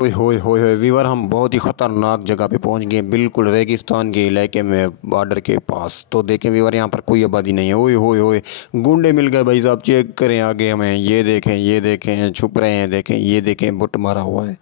ओए होए होए होए वीवर, हम बहुत ही ख़तरनाक जगह पे पहुंच गए, बिल्कुल रेगिस्तान के इलाके में, बॉर्डर के पास। तो देखें वीवर, यहाँ पर कोई आबादी नहीं है। ओए होए होए, गुंडे मिल गए भाई साहब, चेक करें आगे हमें। ये देखें, ये देखें, छुप रहे हैं, देखें, ये देखें, बुट मारा हुआ है।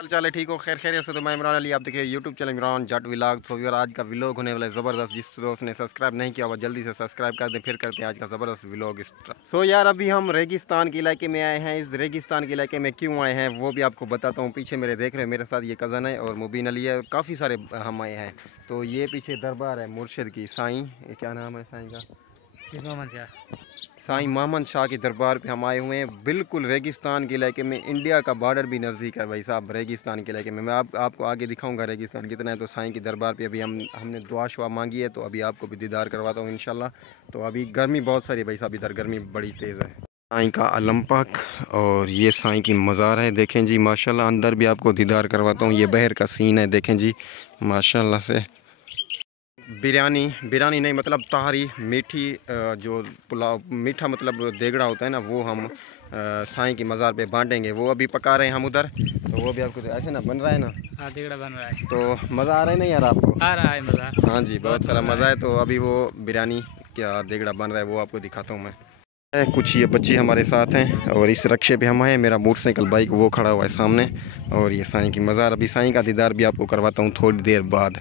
हाल चाल है, ठीक हो? खैर खैरियत से। तो मैं इमरान अली, आप देखिए यूट्यूब चैनल इमरान जट व्लॉग। तो व्यूअर, आज का व्लॉग होने वाला है ज़बरदस्त। जिस दोस्त ने सब्सक्राइब नहीं किया हुआ जल्दी से सब्सक्राइब कर दें, फिर करते हैं आज का ज़बरदस्त व्लॉग स्टार्ट। सो यार, अभी हम रेगिस्तान के इलाके में आए हैं। इस रेगिस्तान के इलाके में क्यों आए हैं वो भी आपको बताता हूँ। पीछे मेरे देख रहे हैं, मेरे साथ ये कज़न है और मुबीन अली है, काफ़ी सारे हम आए हैं। तो ये पीछे दरबार है मुर्शिद की, साईं, क्या नाम है साईं का? साईं मोहम्मद शाह के दरबार पे हम आए हुए हैं, बिल्कुल रेगिस्तान के इलाके में। इंडिया का बॉर्डर भी नज़दीक है भाई साहब रेगिस्तान के इलाके में। मैं आपको आगे दिखाऊंगा रेगिस्तान कितना है। तो साईं के दरबार पे अभी हमने दुआ शुआ मांगी है, तो अभी आपको भी दीदार करवाता हूँ इंशाल्लाह। तो अभी गर्मी बहुत सारी है भाई साहब, इधर गर्मी बड़ी तेज़ है। साईं का अलमपक, और ये साईं की मज़ार है, देखें जी माशाल्लाह। अंदर भी आपको दीदार करवाता हूँ। ये बहर का सीन है, देखें जी माशाल्लाह से। बिरयानी, बिरयानी नहीं मतलब ताहरी, मीठी, जो पुलाव मीठा मतलब देगड़ा होता है ना, वो हम साईं की मज़ार पे बांटेंगे। वो अभी पका रहे हैं हम उधर, तो वो भी आपको ऐसे ना बन रहा है ना। हाँ, देगड़ा बन रहा है। तो मज़ा आ रहा है ना यार आपको? आ रहा है मज़ा। हाँ जी, बहुत सारा मज़ा है। तो अभी वो बिरयानी क्या देगड़ा बन रहा है, वो आपको दिखाता हूँ मैं। कुछ ये बच्चे हमारे साथ हैं और इस रक्शे पे हम आए। मेरा मोटरसाइकिल बाइक वो खड़ा हुआ है सामने, और ये साईं की मज़ार। अभी साईं का दीदार भी आपको करवाता हूँ थोड़ी देर बाद।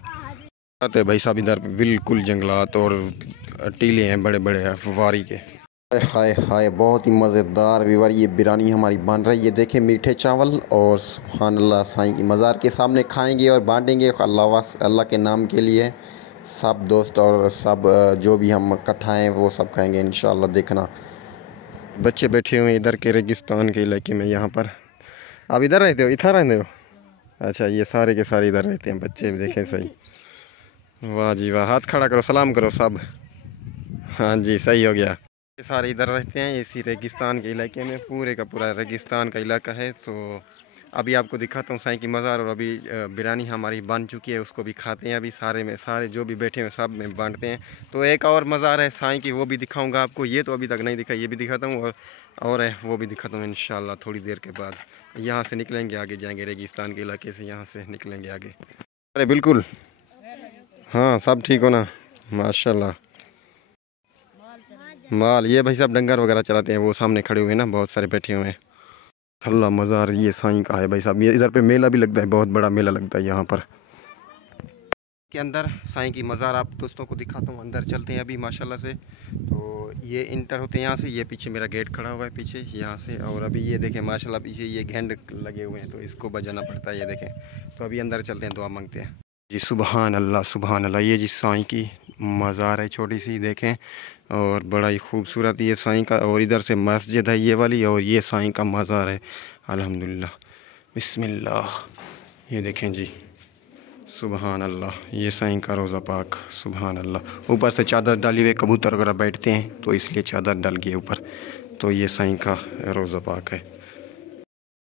आते भाई साहब, इधर बिल्कुल जंगलात और टीले हैं बड़े बड़े फवारी के। हाय हाय, बहुत ही मज़ेदार व्यूअर, ये बिरयानी हमारी बन रही है। देखें, मीठे चावल और सुभान अल्लाह, साईं की मज़ार के सामने खाएंगे और बांटेंगे अल्लाह के नाम के लिए। सब दोस्त और सब जो भी हम इकट्ठा हैं वो सब खाएंगे इंशाल्लाह। देखना, बच्चे बैठे हुए हैं इधर के रेगिस्तान के इलाके में। यहाँ पर आप इधर रहते हो? इधर रहते हो? अच्छा, ये सारे के सारे इधर रहते हैं बच्चे, देखें सही। वाह जी वाह, हाथ खड़ा करो, सलाम करो सब। हाँ जी, सही हो गया। ये सारे इधर रहते हैं इसी रेगिस्तान के इलाके में, पूरे का पूरा रेगिस्तान का इलाका है। तो अभी आपको दिखाता हूँ साईं की मज़ार। और अभी बिरयानी हमारी बन चुकी है, उसको भी खाते हैं अभी। सारे में सारे जो भी बैठे हैं सब में बांटते हैं। तो एक और मज़ार है साईं की, वो भी दिखाऊँगा आपको। ये तो अभी तक नहीं दिखा, ये भी दिखाता हूँ। और है वो भी दिखाता हूँ इंशाल्लाह थोड़ी देर के बाद। यहाँ से निकलेंगे, आगे जाएंगे रेगिस्तान के इलाके से, यहाँ से निकलेंगे आगे। अरे बिल्कुल, हाँ सब ठीक हो ना? माशाल्लाह। माल ये भाई साहब डंगर वगैरह चलाते हैं, वो सामने खड़े हुए हैं ना, बहुत सारे बैठे हुए हैं। अल्लाह, मज़ार ये साईं का है भाई साहब। ये इधर पे मेला भी लगता है, बहुत बड़ा मेला लगता है यहाँ पर के अंदर। साईं की मज़ार आप दोस्तों को दिखाता हूँ, अंदर चलते हैं अभी माशाल्लाह से। तो ये इंटर होते हैं यहाँ से। ये पीछे मेरा गेट खड़ा हुआ है पीछे यहाँ से। और अभी ये देखें माशाल्लाह, पीछे ये घंट लगे हुए हैं, तो इसको बजाना पड़ता है, ये देखें। तो अभी अंदर चलते हैं, दुआ मांगते हैं जी। सुबहान अल्लाह, सुबहान अल्लाह। ये जी साईं की मज़ार है, छोटी सी, देखें, और बड़ा ही खूबसूरत ये साईं का। और इधर से मस्जिद है ये वाली, और ये साईं का मज़ार है। अल्हम्दुलिल्लाह, बिस्मिल्लाह। ये देखें जी, सुबहान अल्लाह, ये साईं का रोज़ा पाक, सुबहान अल्लाह। ऊपर से चादर डाली हुई, कबूतर वगैरह बैठते हैं तो इसलिए चादर डाल गई ऊपर। तो ये साईं का रोज़ा पाक है।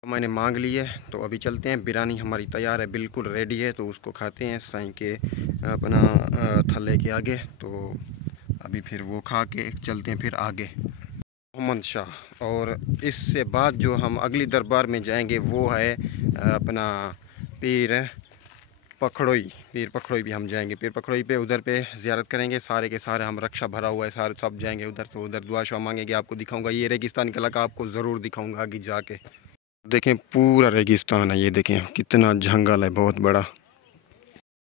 मैंने मांग ली है, तो अभी चलते हैं। बिरयानी हमारी तैयार है, बिल्कुल रेडी है, तो उसको खाते हैं साईं के अपना थल्ले के आगे। तो अभी फिर वो खा के चलते हैं फिर आगे मोहम्मद शाह। और इससे बाद जो हम अगली दरबार में जाएंगे वो है अपना पीर पखड़ोई भी हम जाएंगे। पीर पखड़ोई पे उधर पे ज़ियारत करेंगे, सारे के सारे हम रक्षा भरा हुआ है, सारे सब जाएंगे उधर। तो उधर दुआ शुआ मांगेंगे, आपको दिखाऊंगा। ये रेगिस्तान का इलाका आपको ज़रूर दिखाऊंगा आगे जाके। देखें, पूरा रेगिस्तान है, ये देखें कितना जंगल है, बहुत बड़ा।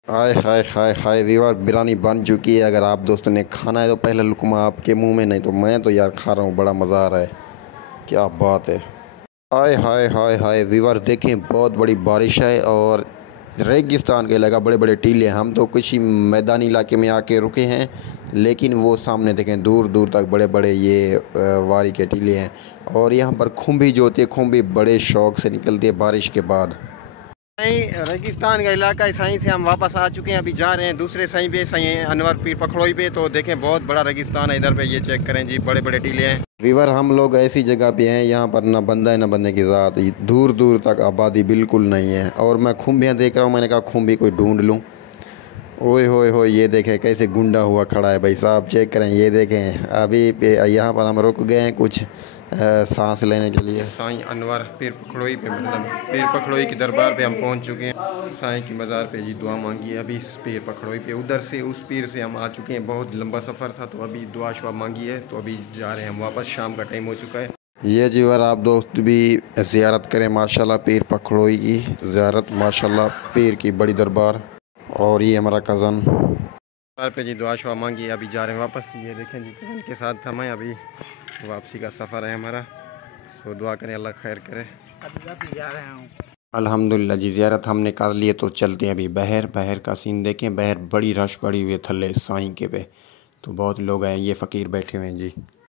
हाय हाय हाय हाय वीवर, बिरयानी बन चुकी है। अगर आप दोस्तों ने खाना है तो पहले लुकमा आपके मुंह में, नहीं तो मैं तो यार खा रहा हूँ, बड़ा मज़ा आ रहा है, क्या बात है। हाय हाय हाय हाय वीवर, देखें बहुत बड़ी बारिश है और रेगिस्तान के इलाका, बड़े बड़े टीले। हम तो कुछ ही मैदानी इलाके में आके रुके हैं, लेकिन वो सामने देखें दूर दूर तक बड़े बड़े ये वारी के टीले हैं। और यहाँ पर खुम्भी जो होती है, खुम्भी बड़े शौक से निकलती है बारिश के बाद। सही रेगिस्तान का इलाका है, सही से हम वापस आ चुके हैं। अभी जा रहे हैं दूसरे सही पे, सही अनवर पीर पखड़ोई पे। तो देखें बहुत बड़ा रेगिस्तान है इधर पे, ये चेक करें जी, बड़े बड़े टीले हैं। वीवर, हम लोग ऐसी जगह पे हैं, यहाँ पर ना बंदा है ना बंदे की ज़ात, दूर दूर तक आबादी बिल्कुल नहीं है। और मैं खुम्बियाँ देख रहा हूँ, मैंने कहा खुम्बी कोई ढूंढ लूँ। ओए होए होए, ये देखें कैसे गुंडा हुआ खड़ा है भाई साहब, चेक करें, ये देखें। अभी यहाँ पर हम रुक गए हैं कुछ सांस लेने के लिए। साईं अनवर पीर पखड़ोई पे, मतलब पीर पखड़ोई की दरबार पे हम पहुंच चुके हैं। साईं की मज़ार पे जी दुआ मांगी है अभी इस पीर पखड़ोई पे। उधर से उस पीर से हम आ चुके हैं, बहुत लंबा सफ़र था, तो अभी दुआ शुआ मांगी है, तो अभी जा रहे हैं हम वापस। शाम का टाइम हो चुका है। ये जी और आप दोस्त भी ज़ियारत करें माशाल्लाह पीर पखड़ोई की ज़ियारत, माशाल्लाह पीर की बड़ी दरबार। और ये हमारा कज़न दरबार पे जी दुआ शुआ मांगी, अभी जा रहे हैं वापस। ये देखें जी कज़न के साथ हम हैं, अभी वापसी का सफ़र है हमारा। तो दुआ करें अल्लाह खैर करे। अभी जा रहा हूँ। अल्हम्दुलिल्लाह जी ज़ियारत हमने कर लिए, तो चलते हैं अभी बहर। बहर का सीन देखें, बहर बड़ी रश पड़ी हुई है थल्ले साईं के पे, तो बहुत लोग हैं। ये फ़कीर बैठे हुए हैं जी।